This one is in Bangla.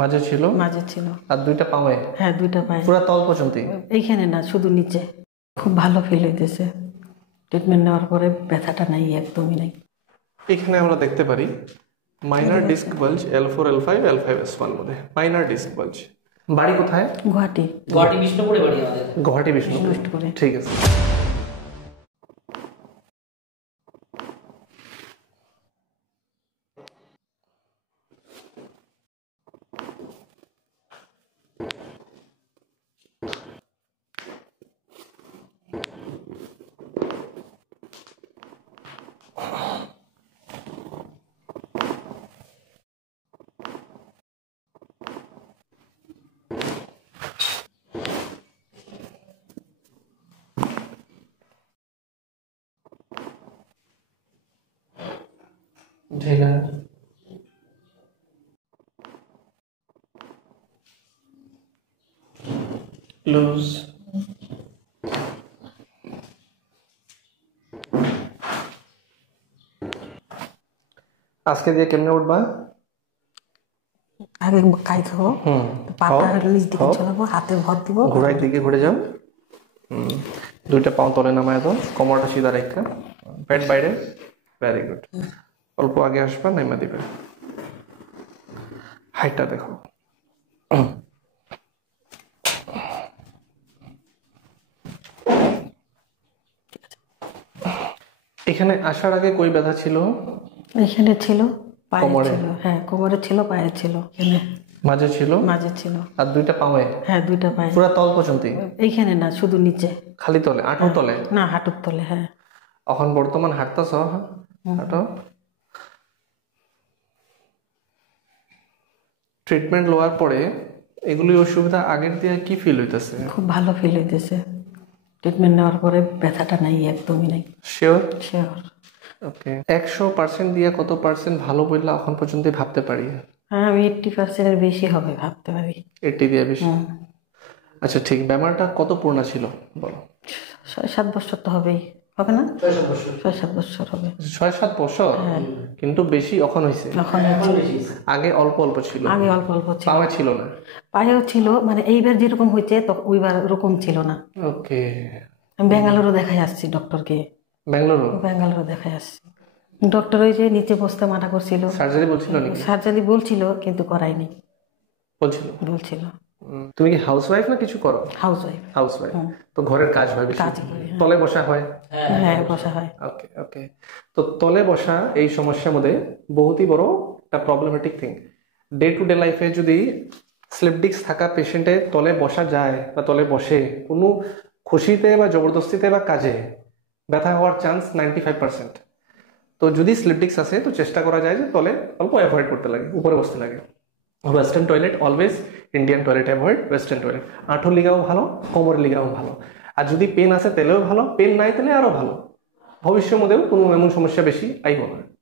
মাঝে ছিল মাঝে ছিল আর দুইটা পায়ে? হ্যাঁ, দুইটা পায়ে। পুরো তল পর্যন্ত? এইখানে না, শুধু নিচে। খুব ভালো ফিল হইতেছে। ট্রিটমেন্ট নেওয়ার পরে ব্যথাটা নাই, একদমই নাই। এখানে আমরা দেখতে পারি minor disk বাল্জ L4 L5 L5S1 মধ্যে মাইনার ডিস্ক বাল্জ। বাড়ি কোথায়? গুয়াহাটি। বিষ্ণুপুরে বাড়ি আমাদের। গুয়াহাটি বিষ্ণুপুরে। ঠিক আছে। ठीक है। लूज। আজকে দিয়ে কেমনে উঠবা? আগে কাই খাবো, পাটা নিচ দিকে চলাবো, হাতে ভর দিব, ঘোড়ার দিকে ঘুরে যাও। দুইটা পাও তলে নামায় দাও, কোমরটা সিধা রেখা, পেট বাইরে। Very good. অল্প আগে আসবা, নাইমা দিবে। হাইটটা দেখো। এখানে আসার আগে কই ব্যথা ছিল? এখানে ছিল, পায়ে ছিল। হ্যাঁ, কোমরে ছিল, পায়ে ছিল। এখানে মাঝে ছিল? মাঝে ছিল আর দুইটা পায়ে? হ্যাঁ, দুইটা পায়ে। পুরো তল পর্যন্ত? এইখানে না, শুধু নিচে। খালি তলে? হাঁটুর তলে? না, হাঁটুর তলে। হ্যাঁ। এখন বর্তমান হাঁটতেছ? হাঁটো। ট্রিটমেন্ট লওয়ার পরে এগুলি অসুবিধা আগের দিয়ে কি ফিল হইতেছে? খুব ভালো ফিল হইতেছে। ট্রিটমেন্ট নেওয়ার পরে ব্যথাটা নাই, একদমই নাই। শিওর? শিওর। ওকে। 100% দিয়ে কত পার্সেন্ট ভালো বললে এখন পর্যন্ত ভাবতে পারি? হ্যাঁ, আমি 80% এর বেশি হবে ভাবতে পারি। 80 দিয়ে বেশি? আচ্ছা ঠিক। ব্যাপারটা কত পুরনো ছিল বলো? 6-7 বছর তো হবেই, হবে না? 6-7 বছর হবে। 6-7 বছর? কিন্তু বেশি এখন হয়েছে? এখন আগে অল্প অল্প ছিল? আগে অল্প অল্প ছিল। পাওয়া ছিল না? পায়েও ছিল, মানে এইবার যেরকম হয়েছে তো ওইবার ওরকম ছিল না। ওকে। আমি ব্যাঙ্গালোরও দেখাই আসছি ডক্টরকে। ব্যাঙ্গালোরও দেখাই আসছি। ডক্টর ওই যে নিচে বসতে মানা করছিল। সার্জারি বলছিল নাকি? সার্জারি বলছিল, কিন্তু করাইনি। বলছিল। তুমি কি হাউসওয়াইফ না কিছু করো? হাউসওয়াইফ। তো ঘরের কাজ হয় বেশি? তলে বসা হয়? হ্যাঁ, বসা হয়। ওকে ওকে। তো তলে বসা এই সমস্যার মধ্যে বহুতই বড় একটা problematic thing. Day to day লাইফে যদি স্লিপ ডিস্ক থাকা পেশেন্টে তলে বসা যায় বা তলে বসে কোনো খুশিতে বা জবরদস্তিতে বা কাজে, ব্যথা হওয়ার চান্স 95%। তো যদি স্লিপ ডিস্ক আছে তো চেষ্টা করা যায় যে তলে অল্প অ্যাভয়েড করতে লাগে, উপরে বসতে লাগে। Western toilet always, Indian toilet avoid western toilet. আঁঠুর লিগাও ভালো, কোমরের লিগাও ভালো। আর যদি পেন আছে তেলেও ভালো, পেন নাই তেলে আরও ভালো। ভবিষ্যতের মধ্যেও কোনো এমন সমস্যা বেশি আইব না।